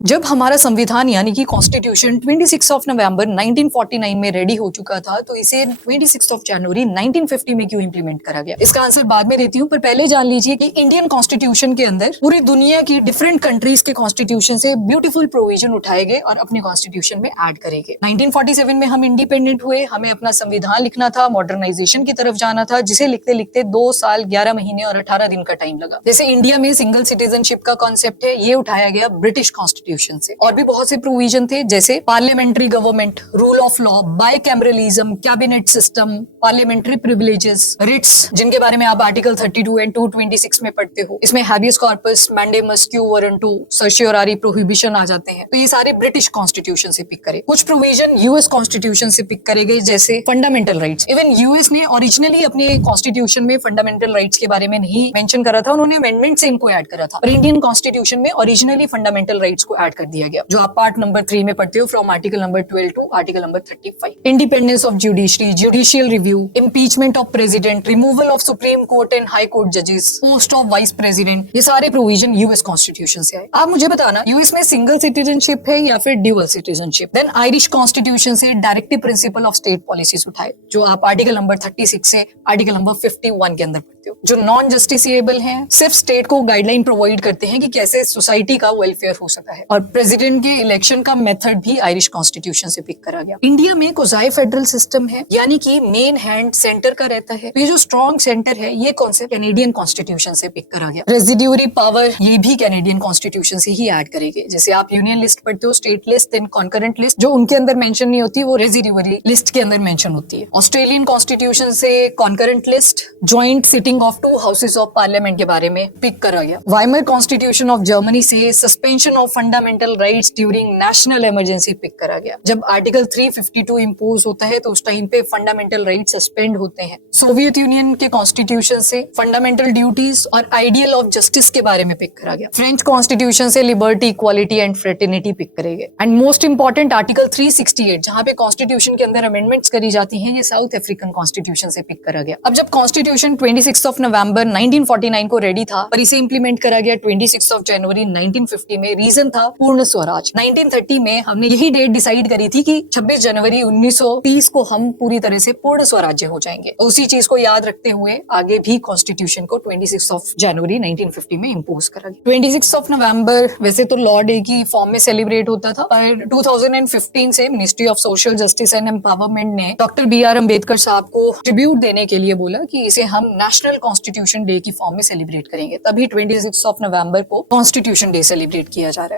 जब हमारा संविधान यानी कि कॉन्स्टिट्यूशन 26 ऑफ नवंबर 1949 में रेडी हो चुका था तो इसे 26 ऑफ जनवरी 1950 में क्यों इंप्लीमेंट करा गया, इसका आंसर बाद में देती हूँ। पर पहले जान लीजिए कि इंडियन कॉन्स्टिट्यूशन के अंदर पूरी दुनिया की डिफरेंट कंट्रीज के कॉन्स्टिट्यूशन से ब्यूटीफुल प्रोविजन उठाए गए और अपने कॉन्स्टिट्यूशन में ऐड करे गए। 1947 में हम इंडिपेंडेंट हुए, हमें अपना संविधान लिखना था, मॉडर्नाइजेशन की तरफ जाना था, जिसे लिखते लिखते 2 साल 11 महीने और 18 दिन का टाइम लगा। जैसे इंडिया में सिंगल सिटीजनशिप का कॉन्सेप्ट है, ये उठाया गया ब्रिटिश कॉन्स्टिट्यूशन से। और भी बहुत से प्रोविजन थे जैसे parliamentary government, rule of law, bicameralism, cabinet system, parliamentary privileges, writs, जिनके बारे में आप आर्टिकल 32 एंड 226 में पढ़ते हो। इसमें habeas corpus, mandamus, quo warranto, certiorari prohibition आ जाते हैं। तो ये सारे ब्रिटिश कॉन्स्टिट्यूशन से पिक करे। कुछ प्रोविजन यूएस कॉन्स्टिट्यूशन से पिक करे गए जैसे फंडामेंटल राइट्स। इवन यूएस ने ओरिजिनली अपने कॉन्स्टिट्यूशन में फंडामेंटल राइट्स के बारे में नहीं मेंशन करा था, उन्होंने अमेंडमेंट से इनको ऐड करा था। और इंडियन कॉन्स्टिट्यूशन में ओरिजिनली फंडामेंटल राइट्स को ऐड कर दिया गया, जो आप पार्ट नंबर 3 में पढ़ते हो, from article number 12 to article number 35। Independence of judiciary, judicial review, impeachment of president, removal of supreme court and high court जजेस, पोस्ट ऑफ वाइस प्रेसिडेंट, ये सारे प्रोविजन यूएस कॉन्स्टिट्यूशन से आए। आप मुझे बताना, यूएस में सिंगल सिटीजनशिप है या फिर dual citizenship. Then Irish constitution से directive principle of state policies उठाए, जो आप आर्टिकल नंबर 36 से आर्टिकल नंबर 51 के अंदर पढ़ते हो। जो नॉन जस्टिसेबल हैं, सिर्फ स्टेट को गाइडलाइन प्रोवाइड करते हैं कि कैसे सोसाइटी का वेलफेयर हो सकता है। और प्रेसिडेंट के इलेक्शन का मेथड भी आयरिश कॉन्स्टिट्यूशन से पिक करा गया। इंडिया में कोजाई फेडरल सिस्टम है, यानी कि मेन हैंड सेंटर का रहता है। ये जो स्ट्रॉन्ग सेंटर है, ये कॉन्सेप्ट कैनेडियन कॉन्स्टिट्यूशन से पिक करा गया। रेजिड्यूरी पावर, ये भी कैनेडियन कॉन्स्टिट्यूशन से ही ऐड करेंगे। जैसे आप यूनियन लिस्ट पढ़ते हो, state list, then concurrent list, जो उनके अंदर मेंशन नहीं होती वो रेजिड्यूरी लिस्ट के अंदर मेंशन होती है। ऑस्ट्रेलियन कॉन्स्टिट्यूशन से concurrent list, joint sitting of 2 houses of parliament के बारे में पिक करा गया। वाइमर कॉन्स्टिट्यूशन ऑफ जर्मनी से suspension of fundamental rights during national emergency pick करा गया। जब आर्टिकल 352 इंपोज होता है तो उस टाइम पे फंडामेंटल राइट्स सस्पेंड होते हैं। सोवियत यूनियन के कॉन्स्टिट्यूशन से फंडामेंटल ड्यूटीज और आइडियल ऑफ जस्टिस के बारे में पिक करा गया। फ्रेंच कॉन्स्टिट्यूशन से liberty, equality and fraternity pick करेंगे। एंड मोस्ट इंपॉर्टेंट आर्टिकल 368, जहां पे कॉन्स्टिट्यूशन के अंदर अमेंडमेंट्स करी जाती हैं, ये साउथ अफ्रीकन कॉन्स्टिट्यूशन से पिक करा गया। अब जब कॉन्स्टिट्यूशन 26 ऑफ नवंबर 1949 को रेडी था, पर इसे इंप्लीमेंट करा गया 26 ऑफ जनवरी 1950 में। रीजन था पूर्ण स्वराज। 1930 में हमने यही डेट डिसाइड करी थी कि 26 जनवरी 1930 को हम पूरी तरह से पूर्ण स्वराज्य हो जाएंगे। उसी चीज को याद रखते हुए आगे भी कॉन्स्टिट्यूशन को 26 ऑफ जनवरी 1950 में इंपोज करा गया। 26 ऑफ नवंबर वैसे तो लॉ डे की फॉर्म में सेलिब्रेट होता था, पर 2015 से ministry of social justice and empowerment ने डॉक्टर BR अम्बेडकर साहब को ट्रिब्यूट देने के लिए बोला कि इसे हम नेशनल कॉन्स्टिट्यूशन डे की फॉर्म में सेलिब्रेट करेंगे। तभी 26 ऑफ नवंबर को कॉन्स्टिट्यूशन डे सेलिब्रेट किया जा रहा है।